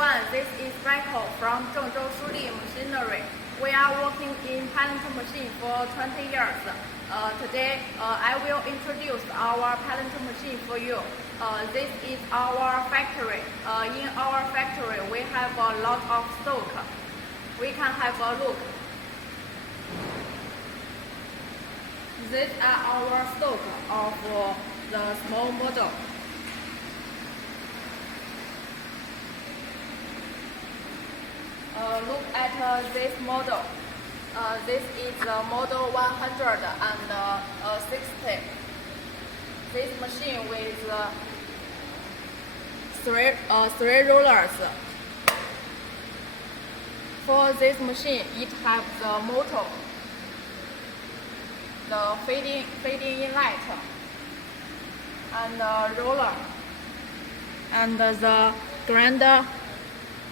everyone, this is Beco from Zhengzhou Shuli Machinery. We are working in pellet machine for 20 years. Today, I will introduce our pellet machine for you. This is our factory. In our factory, we have a lot of stock. We can have a look. These are our stock of the small model. Look at this model. This is the model 160. This machine with three rollers. For this machine, it has the motor, the feeding inlet, and the roller, and the grinder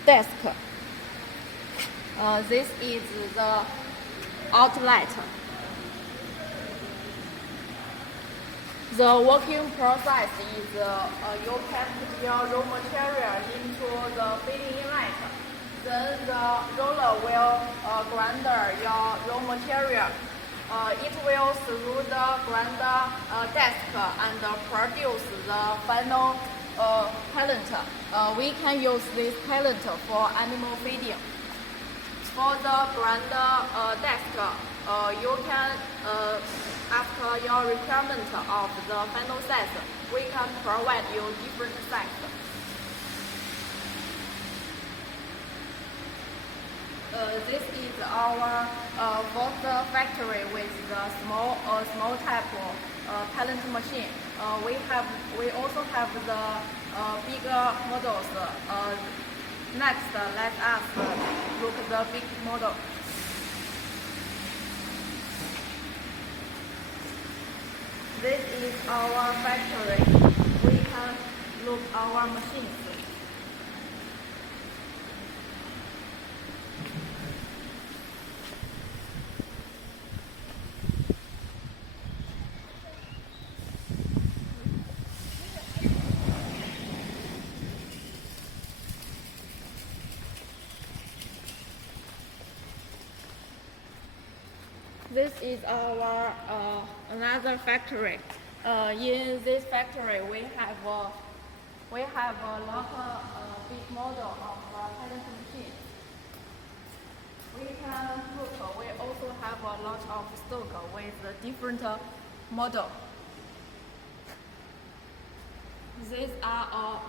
desk. This is the outlet. The working process is you can put your raw material into the feeding inlet. Then the roller will grind your raw material. It will through the grinder desk and produce the final pellet. We can use this pellet for animal feeding. For the grinder desk, you can ask your requirement of the final size. We can provide you different sizes. This is our fourth factory with the small type pellet machine. We also have the bigger models. Next, let us look at the big model. This is our factory. We can look our machines. This is our another factory. In this factory, we have a lot of big model of pellet machine. We can look. We also have a lot of stock with different model. These are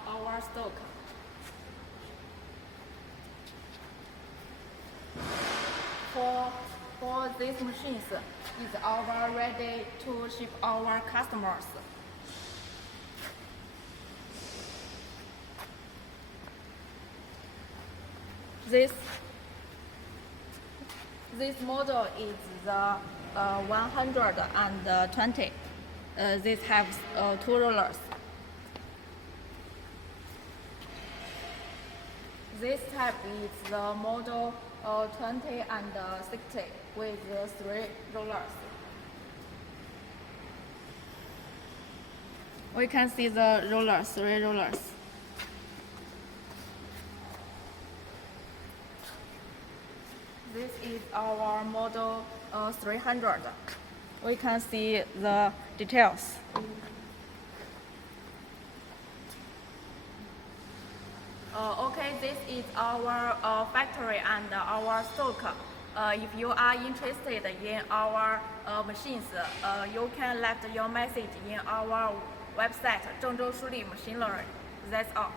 our stock. For these machines is our ready to ship our customers. This model is the 120. This has two rollers. This type is the model 20 and 60 with three rollers. We can see the rollers, three rollers. This is our model 300. We can see the details. Okay, this is our factory and our stock. If you are interested in our machines, you can left your message in our website, Zhengzhou Shuli Machinery. That's all.